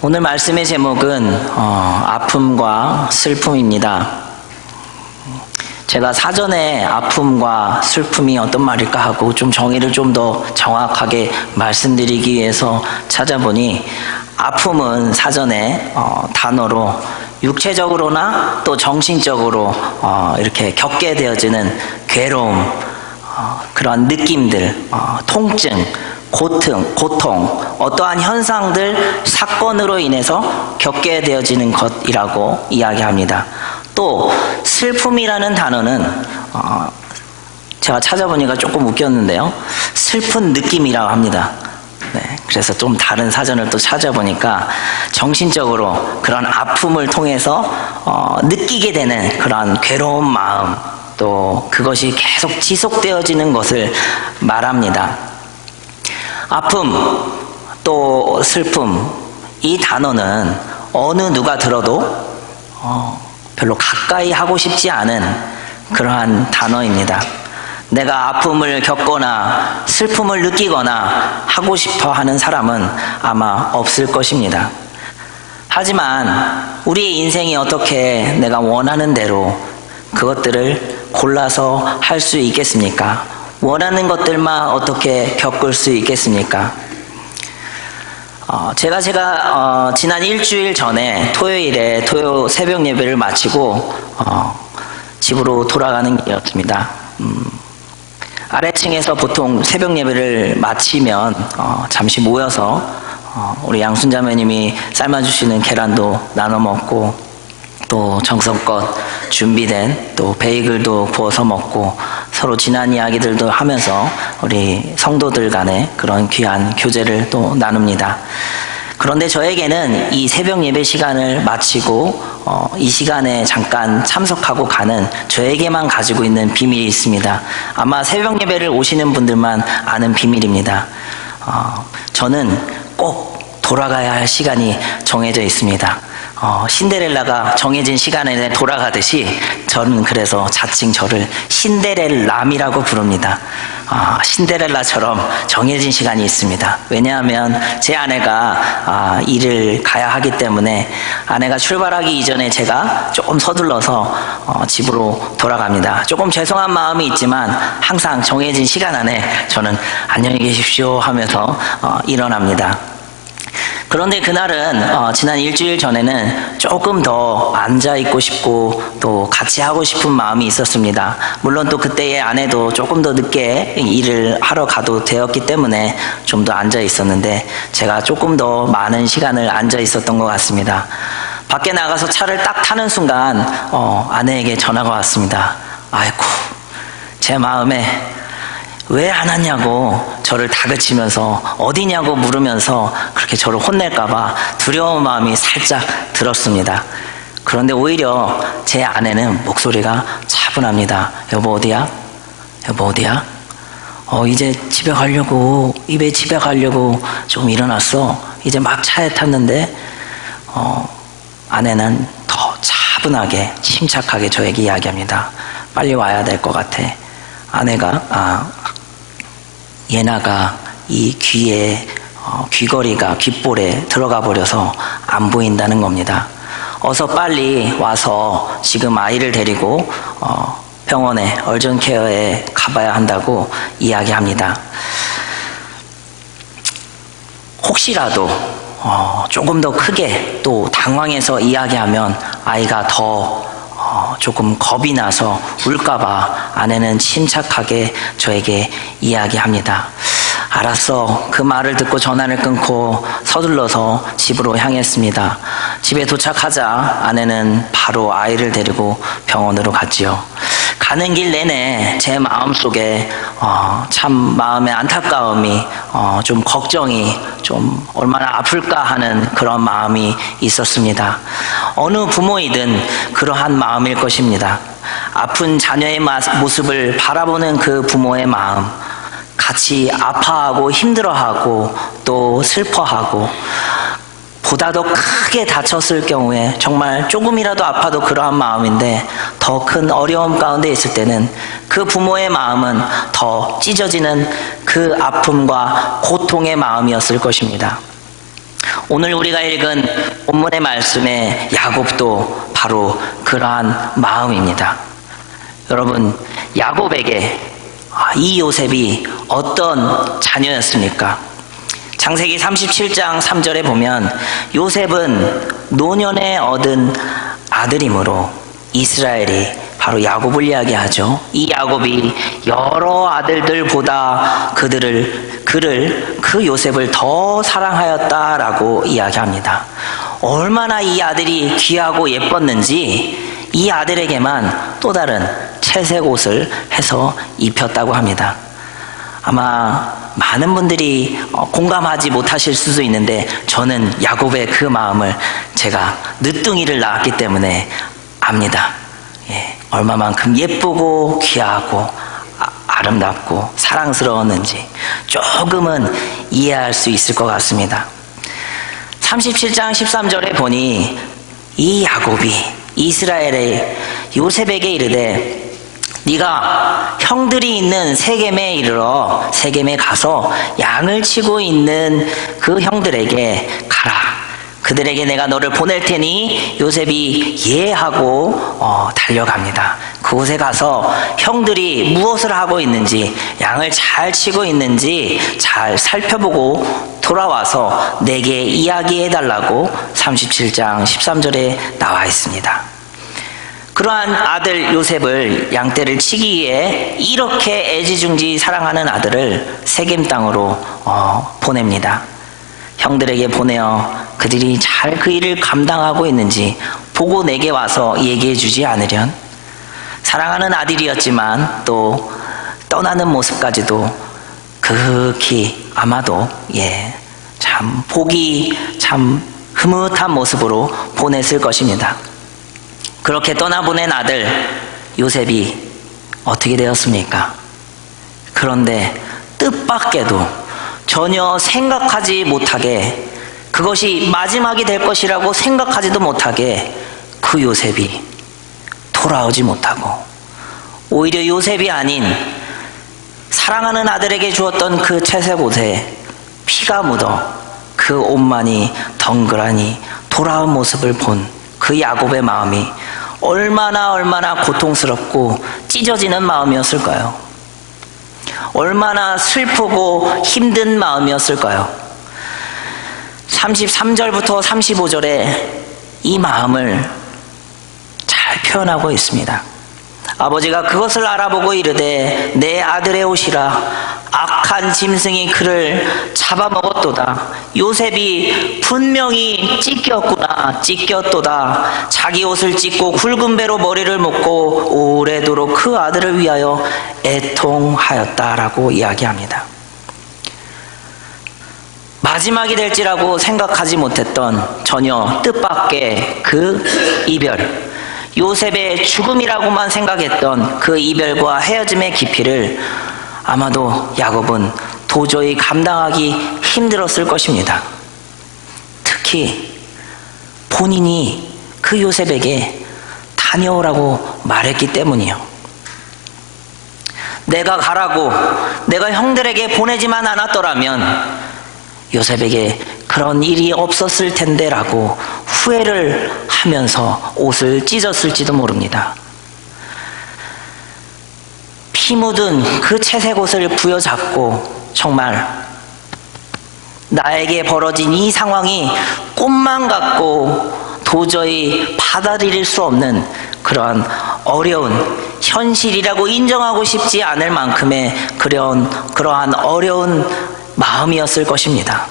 오늘 말씀의 제목은 아픔과 슬픔입니다. 제가 사전에 아픔과 슬픔이 어떤 말일까 하고 좀 정의를 좀 더 정확하게 말씀드리기 위해서 찾아보니, 아픔은 사전에 단어로 육체적으로나 또 정신적으로 이렇게 겪게 되어지는 괴로움, 그런 느낌들, 통증, 고통, 어떠한 현상들, 사건으로 인해서 겪게 되어지는 것이라고 이야기합니다. 또 슬픔이라는 단어는 제가 찾아보니까 조금 웃겼는데요, 슬픈 느낌이라고 합니다. 네, 그래서 좀 다른 사전을 또 찾아보니까 정신적으로 그런 아픔을 통해서 느끼게 되는 그런 괴로운 마음, 또 그것이 계속 지속되어지는 것을 말합니다. 아픔, 또 슬픔, 이 단어는 어느 누가 들어도 별로 가까이 하고 싶지 않은 그러한 단어입니다. 내가 아픔을 겪거나 슬픔을 느끼거나 하고 싶어 하는 사람은 아마 없을 것입니다. 하지만 우리의 인생이 어떻게 내가 원하는 대로 그것들을 골라서 할 수 있겠습니까? 원하는 것들만 어떻게 겪을 수 있겠습니까? 제가 지난 일주일 전에 토요일에 새벽 예배를 마치고 집으로 돌아가는 길이었습니다. 아래층에서 보통 새벽 예배를 마치면 잠시 모여서 우리 양순자매님이 삶아주시는 계란도 나눠 먹고, 또 정성껏 준비된 또 베이글도 구워서 먹고, 서로 지난 이야기들도 하면서 우리 성도들 간에 그런 귀한 교제를 또 나눕니다. 그런데 저에게는 이 새벽 예배 시간을 마치고 이 시간에 잠깐 참석하고 가는 저에게만 가지고 있는 비밀이 있습니다. 아마 새벽 예배를 오시는 분들만 아는 비밀입니다. 저는 꼭 돌아가야 할 시간이 정해져 있습니다. 신데렐라가 정해진 시간에 돌아가듯이 저는 그래서 자칭 저를 신데렐람이라고 부릅니다. 신데렐라처럼 정해진 시간이 있습니다. 왜냐하면 제 아내가 일을 가야 하기 때문에 아내가 출발하기 이전에 제가 조금 서둘러서 집으로 돌아갑니다. 조금 죄송한 마음이 있지만 항상 정해진 시간 안에 저는 안녕히 계십시오 하면서 일어납니다. 그런데 그날은 지난 일주일 전에는 조금 더 앉아있고 싶고 또 같이 하고 싶은 마음이 있었습니다. 물론 또 그때의 아내도 조금 더 늦게 일을 하러 가도 되었기 때문에 좀 더 앉아있었는데, 제가 조금 더 많은 시간을 앉아있었던 것 같습니다. 밖에 나가서 차를 딱 타는 순간 아내에게 전화가 왔습니다. 아이고, 제 마음에 왜 안 왔냐고 저를 다그치면서 어디냐고 물으면서 그렇게 저를 혼낼까봐 두려운 마음이 살짝 들었습니다. 그런데 오히려 제 아내는 목소리가 차분합니다. 여보 어디야? 여보 어디야? 이제 집에 가려고 좀 일어났어. 이제 막 차에 탔는데 아내는 더 차분하게 침착하게 저에게 이야기합니다. 빨리 와야 될 것 같아. 아내가 예나가 이 귀에 귀걸이가 귓볼에 들어가 버려서 안 보인다는 겁니다. 어서 빨리 와서 지금 아이를 데리고 병원에 얼전케어에 가봐야 한다고 이야기합니다. 혹시라도 조금 더 크게 또 당황해서 이야기하면 아이가 더 조금 겁이 나서 울까봐 아내는 침착하게 저에게 이야기합니다. 알았어. 그 말을 듣고 전화를 끊고 서둘러서 집으로 향했습니다. 집에 도착하자 아내는 바로 아이를 데리고 병원으로 갔지요. 가는 길 내내 제 마음속에 참 마음의 안타까움이, 좀 걱정이, 좀 얼마나 아플까 하는 그런 마음이 있었습니다. 어느 부모이든 그러한 마음일 것입니다. 아픈 자녀의 모습을 바라보는 그 부모의 마음, 같이 아파하고 힘들어하고 또 슬퍼하고, 보다 더 크게 다쳤을 경우에 정말 조금이라도 아파도 그러한 마음인데, 더 큰 어려움 가운데 있을 때는 그 부모의 마음은 더 찢어지는 그 아픔과 고통의 마음이었을 것입니다. 오늘 우리가 읽은 본문의 말씀의 야곱도 바로 그러한 마음입니다. 여러분, 야곱에게 이 요셉이 어떤 자녀였습니까? 창세기 37장 3절에 보면 요셉은 노년에 얻은 아들이므로 이스라엘이 바로 야곱을 이야기하죠. 이 야곱이 여러 아들들보다 그 요셉을 더 사랑하였다라고 이야기합니다. 얼마나 이 아들이 귀하고 예뻤는지 이 아들에게만 또 다른 채색 옷을 해서 입혔다고 합니다. 아마 많은 분들이 공감하지 못하실 수도 있는데 저는 야곱의 그 마음을 제가 늦둥이를 낳았기 때문에 압니다. 얼마만큼 예쁘고 귀하고 아름답고 사랑스러웠는지 조금은 이해할 수 있을 것 같습니다. 37장 13절에 보니 이 야곱이 이스라엘의 요셉에게 이르되 네가 형들이 있는 세겜에 이르러 세겜에 가서 양을 치고 있는 그 형들에게 가라. 그들에게 내가 너를 보낼 테니 요셉이 예하고 달려갑니다. 그곳에 가서 형들이 무엇을 하고 있는지 양을 잘 치고 있는지 잘 살펴보고 돌아와서 내게 이야기해달라고 37장 13절에 나와 있습니다. 그러한 아들 요셉을 양떼를 치기 위해 이렇게 애지중지 사랑하는 아들을 세겜 땅으로 보냅니다. 형들에게 보내어 그들이 잘 그 일을 감당하고 있는지 보고 내게 와서 얘기해 주지 않으련? 사랑하는 아들이었지만 또 떠나는 모습까지도 극히 아마도 참 보기 참 흐뭇한 모습으로 보냈을 것입니다. 그렇게 떠나보낸 아들 요셉이 어떻게 되었습니까? 그런데 뜻밖에도 전혀 생각하지 못하게, 그것이 마지막이 될 것이라고 생각하지도 못하게 그 요셉이 돌아오지 못하고 오히려 요셉이 아닌 사랑하는 아들에게 주었던 그 채색 옷에 피가 묻어 그 옷만이 덩그러니 돌아온 모습을 본 그 야곱의 마음이 얼마나 고통스럽고 찢어지는 마음이었을까요? 얼마나 슬프고 힘든 마음이었을까요? 33절부터 35절에 이 마음을 잘 표현하고 있습니다. 아버지가 그것을 알아보고 이르되 내 아들의 옷이라 악한 짐승이 그를 잡아먹었도다. 요셉이 분명히 찢겼도다. 자기 옷을 찢고 굵은 배로 머리를 묶고 오래도록 그 아들을 위하여 애통하였다라고 이야기합니다. 마지막이 될지라고 생각하지 못했던 전혀 뜻밖의 그 이별, 요셉의 죽음이라고만 생각했던 그 이별과 헤어짐의 깊이를 아마도 야곱은 도저히 감당하기 힘들었을 것입니다. 특히 본인이 그 요셉에게 다녀오라고 말했기 때문이요. 내가 가라고 내가 형들에게 보내지만 않았더라면 요셉에게 그런 일이 없었을 텐데라고 후회를 하면서 옷을 찢었을지도 모릅니다. 피 묻은 그 채색 옷을 부여잡고 정말 나에게 벌어진 이 상황이 꿈만 같고 도저히 받아들일 수 없는 그러한 어려운 현실이라고 인정하고 싶지 않을 만큼의 그러한 어려운 마음이었을 것입니다.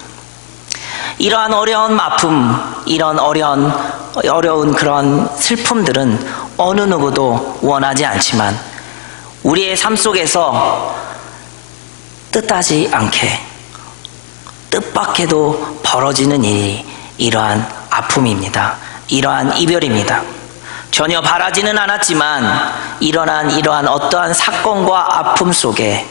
이러한 어려운 아픔, 이런 어려운 그런 슬픔들은 어느 누구도 원하지 않지만 우리의 삶 속에서 뜻하지 않게 뜻밖에도 벌어지는 일이 이러한 아픔입니다. 이러한 이별입니다. 전혀 바라지는 않았지만 이러한 어떠한 사건과 아픔 속에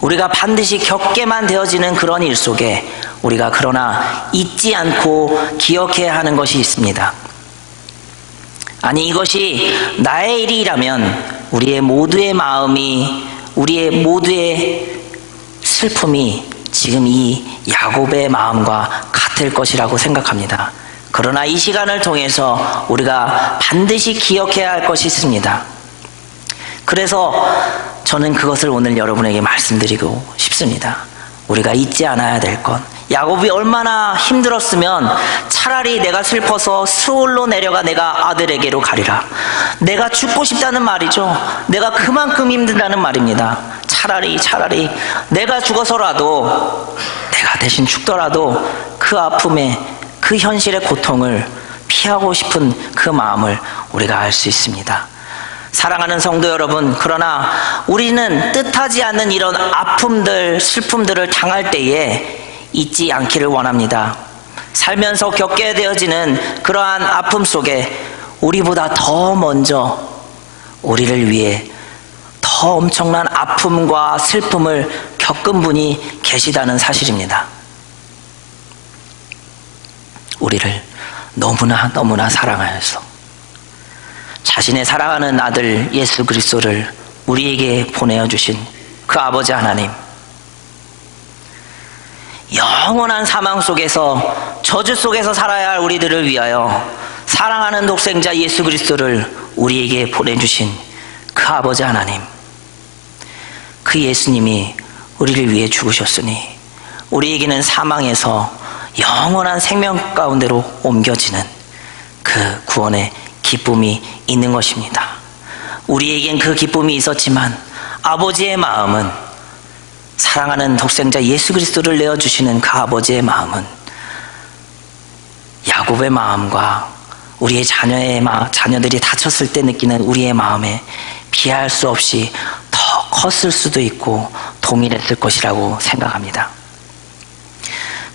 우리가 반드시 겪게만 되어지는 그런 일 속에 우리가 그러나 잊지 않고 기억해야 하는 것이 있습니다. 아니, 이것이 나의 일이라면 우리의 모두의 마음이, 우리의 모두의 슬픔이 지금 이 야곱의 마음과 같을 될 것이라고 생각합니다. 그러나 이 시간을 통해서 우리가 반드시 기억해야 할 것이 있습니다. 그래서 저는 그것을 오늘 여러분에게 말씀드리고 싶습니다. 우리가 잊지 않아야 될 것. 야곱이 얼마나 힘들었으면 차라리 내가 슬퍼서 스올로 내려가 내가 아들에게로 가리라. 내가 죽고 싶다는 말이죠. 내가 그만큼 힘들다는 말입니다. 차라리 내가 죽어서라도, 내가 대신 죽더라도 그 아픔에, 그 현실의 고통을 피하고 싶은 그 마음을 우리가 알 수 있습니다. 사랑하는 성도 여러분, 그러나 우리는 뜻하지 않는 이런 아픔들, 슬픔들을 당할 때에 잊지 않기를 원합니다. 살면서 겪게 되어지는 그러한 아픔 속에 우리보다 더 먼저 우리를 위해 더 엄청난 아픔과 슬픔을 겪은 분이 계시다는 사실입니다. 우리를 너무나 사랑하여서 자신의 사랑하는 아들 예수 그리스도를 우리에게 보내어 주신 그 아버지 하나님, 영원한 사망 속에서, 저주 속에서 살아야 할 우리들을 위하여 사랑하는 독생자 예수 그리스도를 우리에게 보내주신 그 아버지 하나님, 그 예수님이 우리를 위해 죽으셨으니 우리에게는 사망에서 영원한 생명 가운데로 옮겨지는 그 구원의 기쁨이 있는 것입니다. 우리에겐 그 기쁨이 있었지만 아버지의 마음은, 사랑하는 독생자 예수 그리스도를 내어주시는 그 아버지의 마음은 야곱의 마음과 우리의 자녀들이 다쳤을 때 느끼는 우리의 마음에 비할 수 없이 더 컸을 수도 있고 동일했을 것이라고 생각합니다.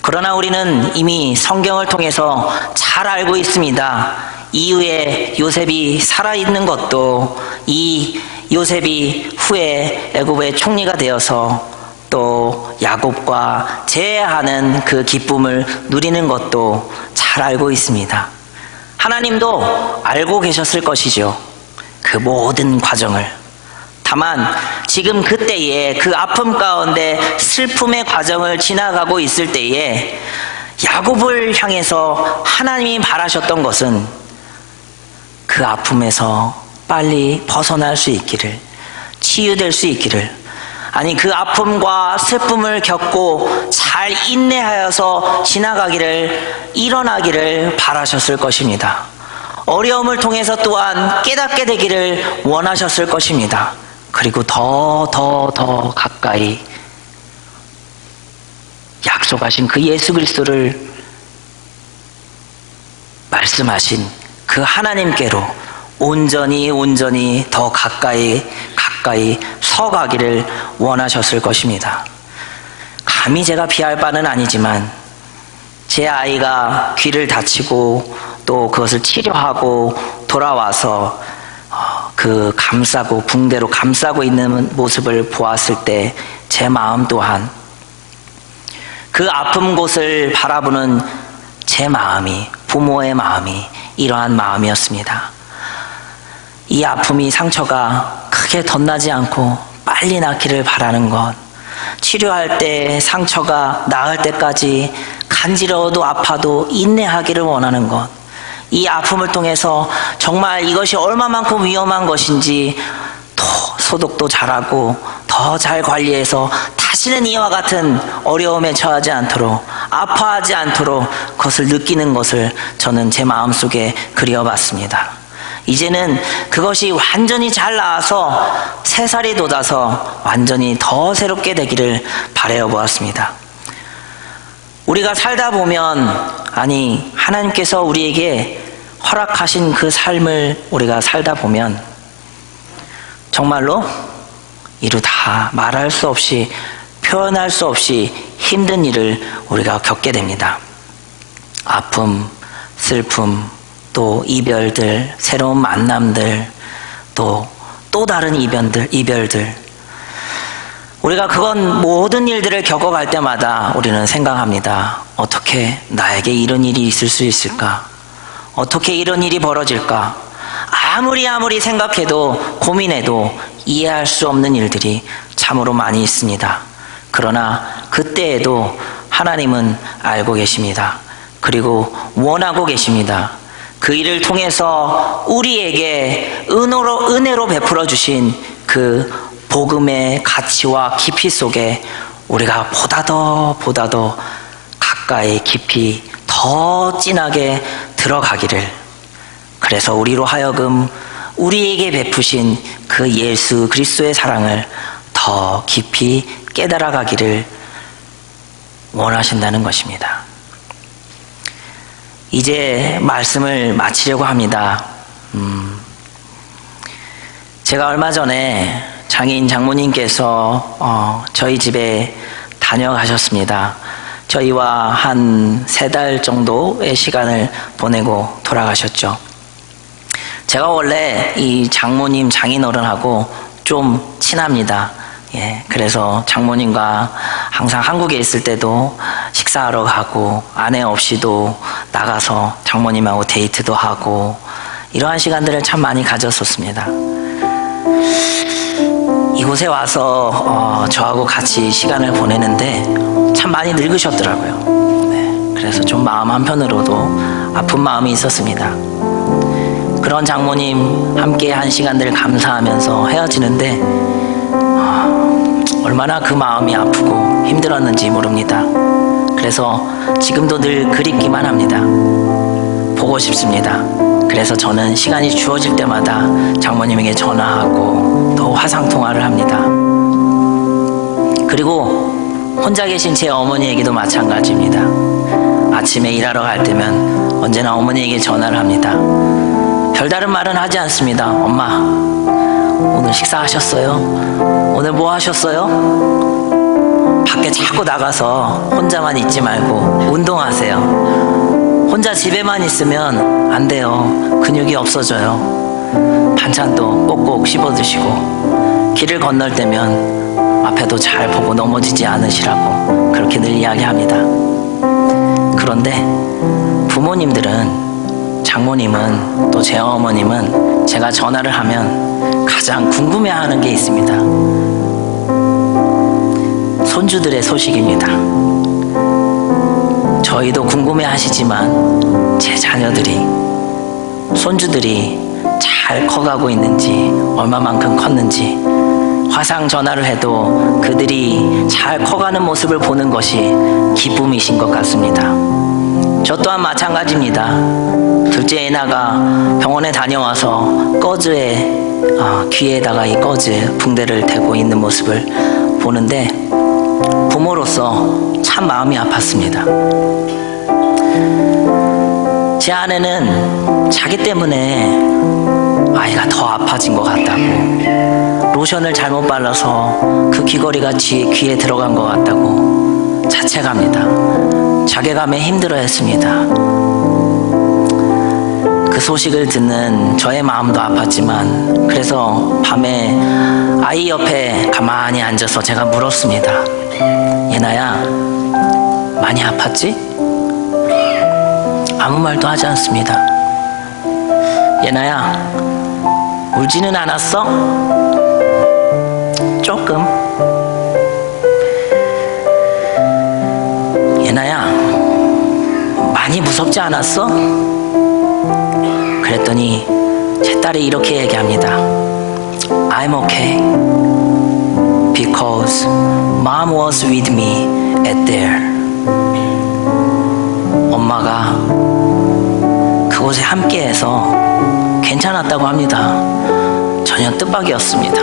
그러나 우리는 이미 성경을 통해서 잘 알고 있습니다. 이후에 요셉이 살아있는 것도, 이 요셉이 후에 애굽의 총리가 되어서 또 야곱과 재회하는 그 기쁨을 누리는 것도 잘 알고 있습니다. 하나님도 알고 계셨을 것이죠. 그 모든 과정을. 다만 지금 그때에 그 아픔 가운데 슬픔의 과정을 지나가고 있을 때에 야곱을 향해서 하나님이 바라셨던 것은 그 아픔에서 빨리 벗어날 수 있기를, 치유될 수 있기를, 아니 그 아픔과 슬픔을 겪고 잘 인내하여서 지나가기를, 일어나기를 바라셨을 것입니다. 어려움을 통해서 또한 깨닫게 되기를 원하셨을 것입니다. 그리고 더 가까이 약속하신 그 예수 그리스도를 말씀하신 그 하나님께로 온전히 더 가까이 서가기를 원하셨을 것입니다. 감히 제가 비할 바는 아니지만 제 아이가 귀를 다치고 또 그것을 치료하고 돌아와서 그 감싸고 붕대로 감싸고 있는 모습을 보았을 때 제 마음 또한, 그 아픈 곳을 바라보는 제 마음이, 부모의 마음이 이러한 마음이었습니다. 이 아픔이, 상처가 크게 덧나지 않고 빨리 낫기를 바라는 것, 치료할 때 상처가 나을 때까지 간지러워도 아파도 인내하기를 원하는 것, 이 아픔을 통해서 정말 이것이 얼마만큼 위험한 것인지 더 소독도 잘하고 더 잘 관리해서 다시는 이와 같은 어려움에 처하지 않도록, 아파하지 않도록 그것을 느끼는 것을 저는 제 마음속에 그려봤습니다. 이제는 그것이 완전히 잘 나아서 3살이 돋아서 완전히 더 새롭게 되기를 바라여 보았습니다. 우리가 살다 보면, 아니 하나님께서 우리에게 허락하신 그 삶을 우리가 살다 보면 정말로 이루다 말할 수 없이, 표현할 수 없이 힘든 일을 우리가 겪게 됩니다. 아픔, 슬픔, 또 이별들, 새로운 만남들, 또 다른 이별들. 우리가 그건 모든 일들을 겪어갈 때마다 우리는 생각합니다. 어떻게 나에게 이런 일이 있을 수 있을까? 어떻게 이런 일이 벌어질까? 아무리 생각해도, 고민해도 이해할 수 없는 일들이 참으로 많이 있습니다. 그러나 그때에도 하나님은 알고 계십니다. 그리고 원하고 계십니다. 그 일을 통해서 우리에게 은혜로 베풀어 주신 그 복음의 가치와 깊이 속에 우리가 보다 더 가까이 깊이 더 진하게 들어가기를, 그래서 우리로 하여금 우리에게 베푸신 그 예수 그리스도의 사랑을 더 깊이 깨달아가기를 원하신다는 것입니다. 이제 말씀을 마치려고 합니다. 제가 얼마 전에 장인 장모님께서 저희 집에 다녀가셨습니다. 저희와 한 3달 정도의 시간을 보내고 돌아가셨죠. 제가 원래 이 장모님 장인어른하고 좀 친합니다. 그래서 장모님과 항상 한국에 있을 때도 식사하러 가고 아내 없이도 나가서 장모님하고 데이트도 하고 이러한 시간들을 참 많이 가졌었습니다. 이곳에 와서 저하고 같이 시간을 보내는데 참 많이 늙으셨더라고요. 그래서 좀 마음 한편으로도 아픈 마음이 있었습니다. 그런 장모님 함께 한 시간들 감사하면서 헤어지는데 얼마나 그 마음이 아프고 힘들었는지 모릅니다. 그래서 지금도 늘 그립기만 합니다. 보고 싶습니다. 그래서 저는 시간이 주어질 때마다 장모님에게 전화하고 또 화상통화를 합니다. 그리고 혼자 계신 제 어머니에게도 마찬가지입니다. 아침에 일하러 갈 때면 언제나 어머니에게 전화를 합니다. 별다른 말은 하지 않습니다. 엄마, 오늘 식사하셨어요? 오늘 뭐 하셨어요? 밖에 자꾸 나가서 혼자만 있지 말고 운동하세요. 혼자 집에만 있으면 안 돼요. 근육이 없어져요. 반찬도 꼭꼭 씹어 드시고 길을 건널 때면 앞에도 잘 보고 넘어지지 않으시라고 그렇게 늘 이야기합니다. 그런데 부모님들은, 장모님은 또 제 어머님은 제가 전화를 하면 가장 궁금해하는 게 있습니다. 손주들의 소식입니다. 저희도 궁금해하시지만 제 자녀들이, 손주들이 잘 커가고 있는지, 얼마만큼 컸는지, 화상 전화를 해도 그들이 잘 커가는 모습을 보는 것이 기쁨이신 것 같습니다. 저 또한 마찬가지입니다. 둘째 애나가 병원에 다녀와서 귀에다가 이 꺼즈 붕대를 대고 있는 모습을 보는데 부모로서 참 마음이 아팠습니다. 제 아내는 자기 때문에 아이가 더 아파진 것 같다고, 로션을 잘못 발라서 그 귀걸이가 귀에 들어간 것 같다고 자책합니다. 자괴감에 힘들어했습니다. 그 소식을 듣는 저의 마음도 아팠지만, 그래서 밤에 아이 옆에 가만히 앉아서 제가 물었습니다. 예나야, 많이 아팠지? 아무 말도 하지 않습니다. 예나야, 울지는 않았어? 조금. 예나야, 많이 무섭지 않았어? 그랬더니 제 딸이 이렇게 얘기합니다. I'm okay because mom was with me at there. 엄마가 그곳에 함께해서 괜찮았다고 합니다. 전혀 뜻밖이었습니다.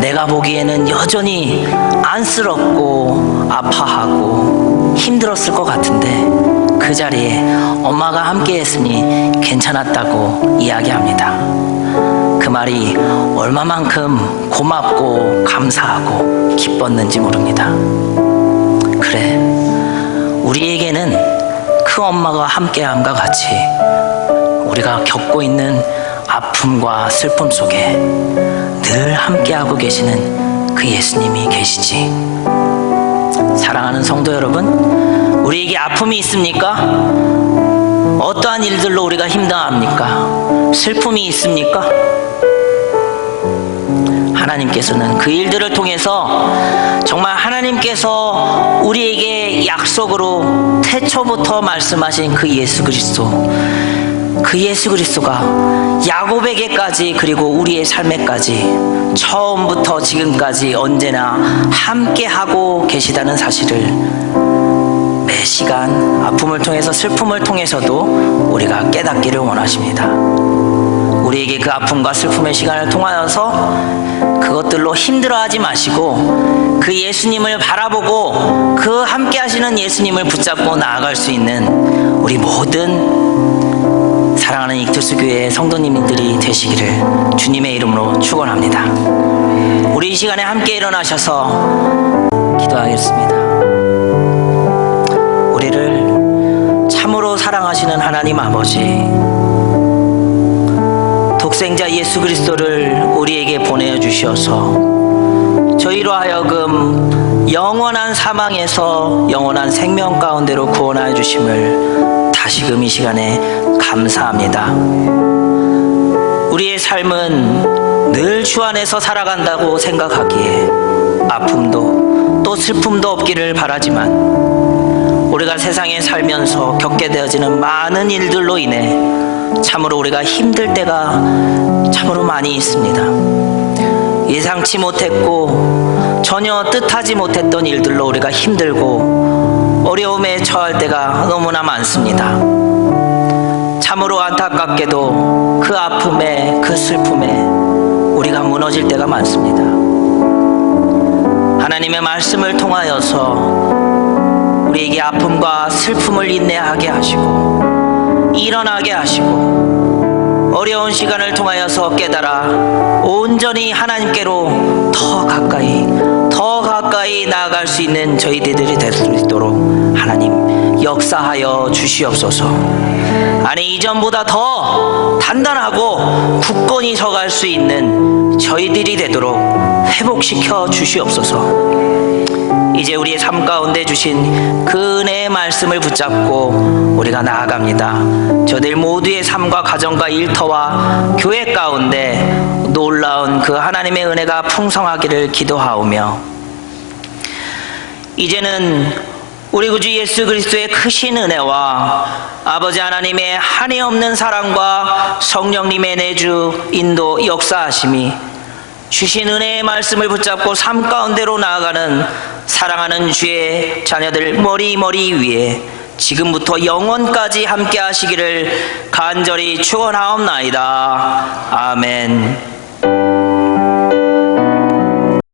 내가 보기에는 여전히 안쓰럽고 아파하고 힘들었을 것 같은데 그 자리에 엄마가 함께 했으니 괜찮았다고 이야기합니다. 그 말이 얼마만큼 고맙고 감사하고 기뻤는지 모릅니다. 그래, 우리에게는 그 엄마가 함께함과 같이 우리가 겪고 있는 아픔과 슬픔 속에 늘 함께하고 계시는 그 예수님이 계시지. 사랑하는 성도 여러분, 우리에게 아픔이 있습니까? 어떠한 일들로 우리가 힘당합니까? 슬픔이 있습니까? 하나님께서는 그 일들을 통해서 정말 하나님께서 우리에게 약속으로 태초부터 말씀하신 그 예수 그리스도가 야곱에게까지 그리고 우리의 삶에까지 처음부터 지금까지 언제나 함께하고 계시다는 사실을 매 시간 아픔을 통해서 슬픔을 통해서도 우리가 깨닫기를 원하십니다. 우리에게 그 아픔과 슬픔의 시간을 통하여서 그것들로 힘들어하지 마시고 그 예수님을 바라보고 그 함께 하시는 예수님을 붙잡고 나아갈 수 있는 우리 모든 사랑하는 이투스 교회의 성도님들이 되시기를 주님의 이름으로 축원합니다. 우리 이 시간에 함께 일어나셔서 기도하겠습니다. 우리를 참으로 사랑하시는 하나님 아버지, 독생자 예수 그리스도를 우리에게 보내어 주셔서 저희로 하여금 영원한 사망에서 영원한 생명 가운데로 구원하여 주심을 다시금 이 시간에 감사합니다. 우리의 삶은 늘 주 안에서 살아간다고 생각하기에 아픔도 또 슬픔도 없기를 바라지만 우리가 세상에 살면서 겪게 되어지는 많은 일들로 인해 참으로 우리가 힘들 때가 참으로 많이 있습니다. 예상치 못했고 전혀 뜻하지 못했던 일들로 우리가 힘들고 어려움에 처할 때가 너무나 많습니다. 참으로 안타깝게도 그 아픔에 그 슬픔에 우리가 무너질 때가 많습니다. 하나님의 말씀을 통하여서 우리에게 아픔과 슬픔을 인내하게 하시고 일어나게 하시고 어려운 시간을 통하여서 깨달아 온전히 하나님께로 더 가까이 나아갈 수 있는 저희들이 될 수 있도록 하나님 역사하여 주시옵소서. 아니 이전보다 더 단단하고 굳건히 서갈 수 있는 저희들이 되도록 회복시켜 주시옵소서. 이제 우리의 삶 가운데 주신 그 은혜의 말씀을 붙잡고 우리가 나아갑니다. 저들 모두의 삶과 가정과 일터와 교회 가운데 놀라운 그 하나님의 은혜가 풍성하기를 기도하오며, 이제는 우리 구주 예수 그리스도의 크신 은혜와 아버지 하나님의 한이 없는 사랑과 성령님의 내주 인도 역사하심이 주신 은혜의 말씀을 붙잡고 삶 가운데로 나아가는 사랑하는 주의 자녀들 머리 위에 지금부터 영원까지 함께 하시기를 간절히 축원하옵나이다. 아멘.